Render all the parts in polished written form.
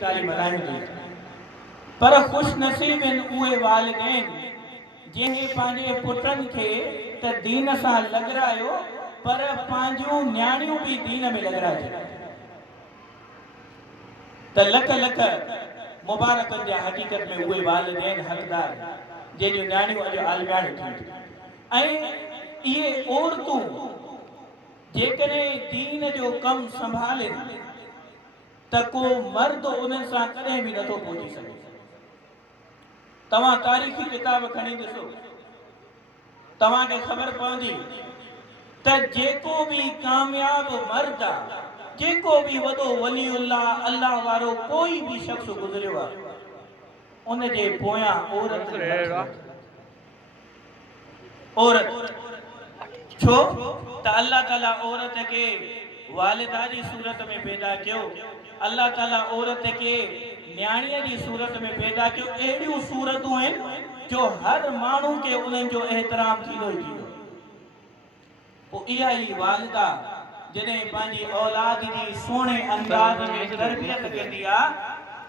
तालीम अलाइम दी। पर खुश नसीब इन उहे वालिदैन जिन्हें पांजे पुटन के त दीन सां लॻरायो पर पांजियूं न्याणियूं भी दीन में लॻराए। त लख लख मुबारकन जा हकीकत में उहे वालिदैन हक़दार जंहिंजूं न्याणियूं अॼु आलिमाण थियूं। ऐं इहे औरतूं जेकॾहिं दीन जो कम संभाले त को मर्द उन्हनि सां कॾहिं भी नथो पहुची सघे। तव्हां तारीख़ी किताब खणी ॾिसो, तव्हांखे ख़बर पवंदी त जेको भी कामयाब मर्द आहे, जेको भी वॾो वलीउल्लाह अल्लाह वारो कोई भी शख्स गुज़रियो आहे, उन जे पोयां औरत छो त अल्लाह ताला औरत के वालिदा जी सूरत में पैदा कियो, अल्लाह ताला औरत के न्याणीअ जी सूरत में पैदा कियो। अहिड़ियूं सूरतूं आहिनि जो हर माण्हू के उन्हनि जो एहतराम थींदो ई थींदो। पोइ इहा ई वालिदा जॾहिं पंहिंजी औलाद जी सुहिणे अंदाज़ में तरबियत कंदी आहे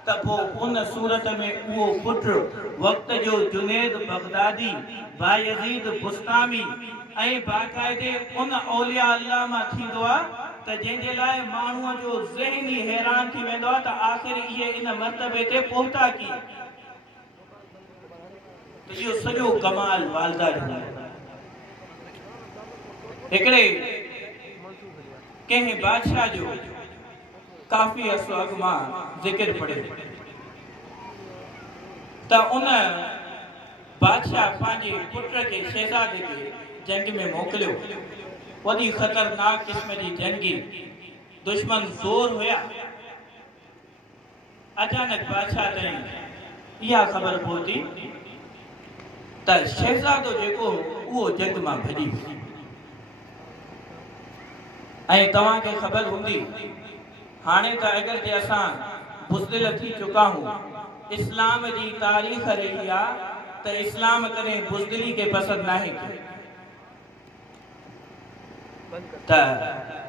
त पोइ उन सूरत में उहो पुटु वक़्त जो जुनैद बगदादी, बायज़ीद बुस्तामी ऐं बाक़ाइदे उन औलिया अल्लाह मां थींदो आहे त जंहिंजे लाइ माण्हूअ जो ज़हन ई हैरान थी वेंदो आहे त आख़िर इहे इन मर्तबे ते पहुता कीअं। त इहो सॼो कमाल वालिदा जो आहे। हिकिड़े कंहिं बादशाह जो काफ़ी अर्सो अॻु मां ज़िक्र पढ़ियो त उन बादशाह पंहिंजे पुट खे शहज़ादे खे जंग में मोकिलियो। वॾी ख़तरनाक क़िस्म जी जंगी, दुश्मन ज़ोर हुया। अचानक बादशाह ताईं इहा ख़बर पहुती त शहज़ादो जेको उहो जंग मां भॼी वियो। ऐं तव्हांखे ख़बर हूंदी हाणे त अगर जे असां बुज़दिल थी चुका हूं, इस्लाम जी तारीख़ रही आहे त इस्लाम कॾहिं बुज़दिली के पसंदि नाहे। त